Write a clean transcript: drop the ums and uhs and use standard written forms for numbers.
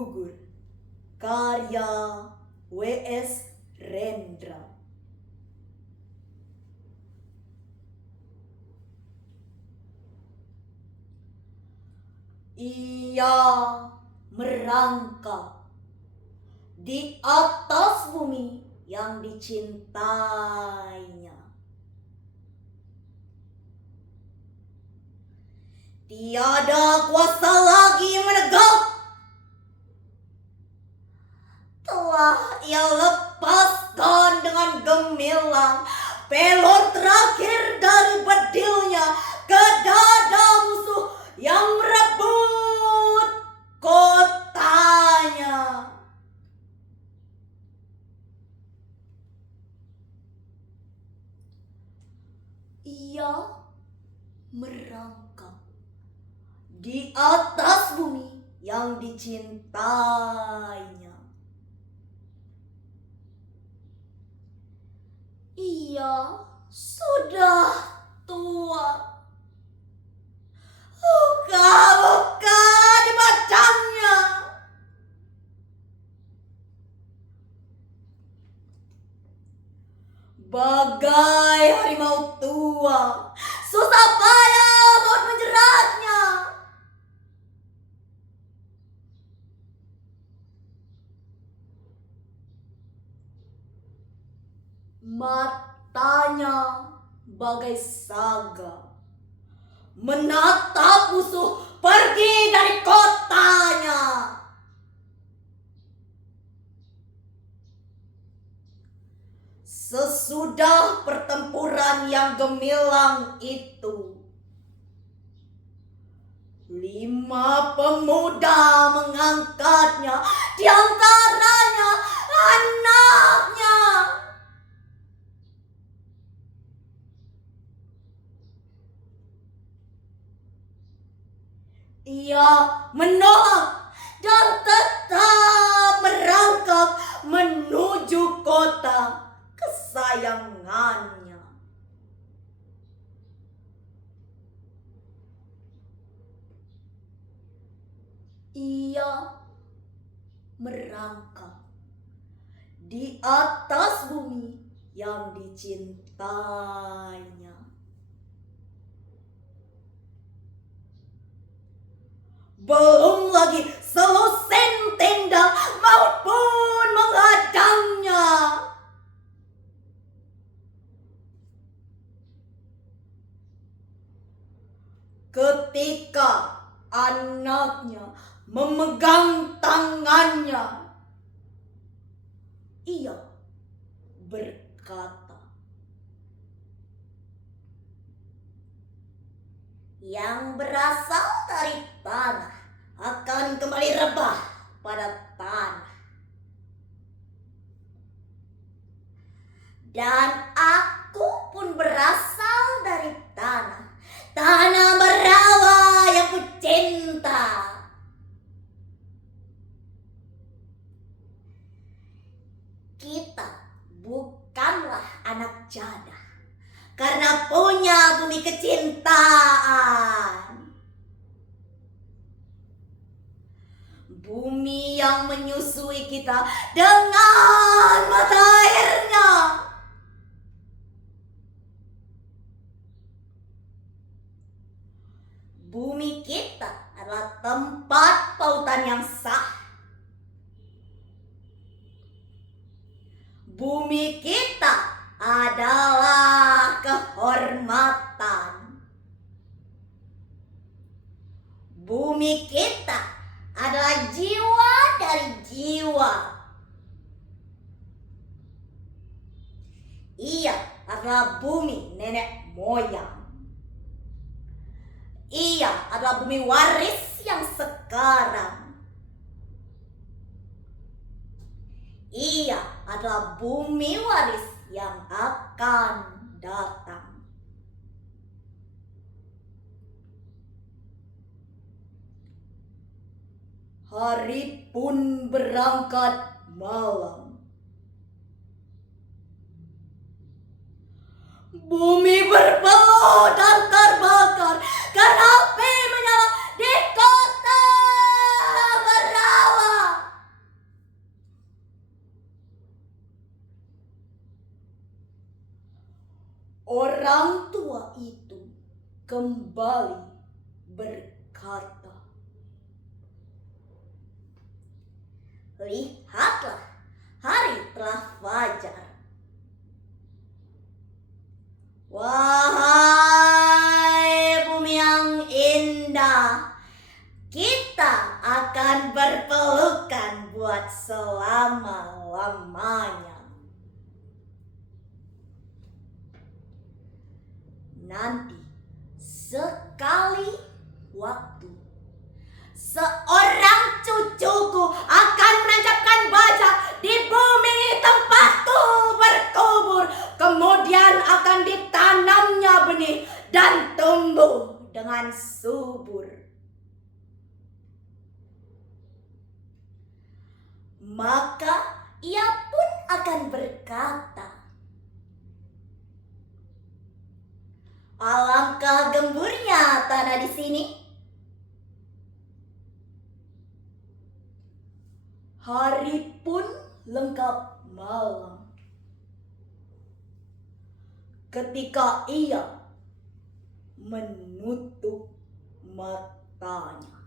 gugur. Karya W.S. Rendra. Ia merangkak di atas bumi yang dicintainya. Tiada kuasa lagi menegak. Telah ia lepaskan dengan gemilang pelor terakhir dari bedilnya ke dada musuh yang merebut kotanya. Ia merangkak di atas bumi yang dicintainya. Ia sudah tua. Luka-luka di badannya. Bagai harimau tua, susah payah maut menjeratnya. Matanya bagai saga menatap musuh pergi dari kotanya. Sesudah pertempuran yang gemilang itu, 5 pemuda mengangkatnya, di antaranya anaknya. Ia menolak dan tetap merangkak menuju kota kesayangannya. Ia merangkak di atas bumi yang dicintainya. Belum lagi selusin tenda, maut pun menghadangnya. Ketika anaknya memegang tangannya, ia berkata, "Yang berasal dari tanah akan kembali rebah pada tanah. Dan aku pun berasal dari tanah, tanah merawa yang kucinta. Kita bukanlah anak jadah karena punya bumi kecintaan. Bumi yang menyusui kita dengan mata airnya. Bumi kita adalah tempat pautan yang sah. Bumi kita adalah kehormatan. Bumi kita adalah jiwa dari jiwa. Ia adalah bumi nenek moyang. Ia adalah bumi waris yang sekarang. Ia adalah bumi waris yang akan datang. Hari pun berangkat malam. Bumi berpeluh dan terbakar karena api menyala di kota Merawa. Orang tua itu kembali berkata, "Lihatlah, hari telah fajar. Wahai bumi yang indah, kita akan berpelukan buat selama-lamanya. Nanti sekali waktu, seorang cucuku akan menancapkan baja di bumi tempatku berkubur. Kemudian akan ditanamnya benih dan tumbuh dengan subur. Maka ia pun akan berkata, alangkah gemburnya tanah di sini. Hari pun lengkap malam ketika ia menutup matanya."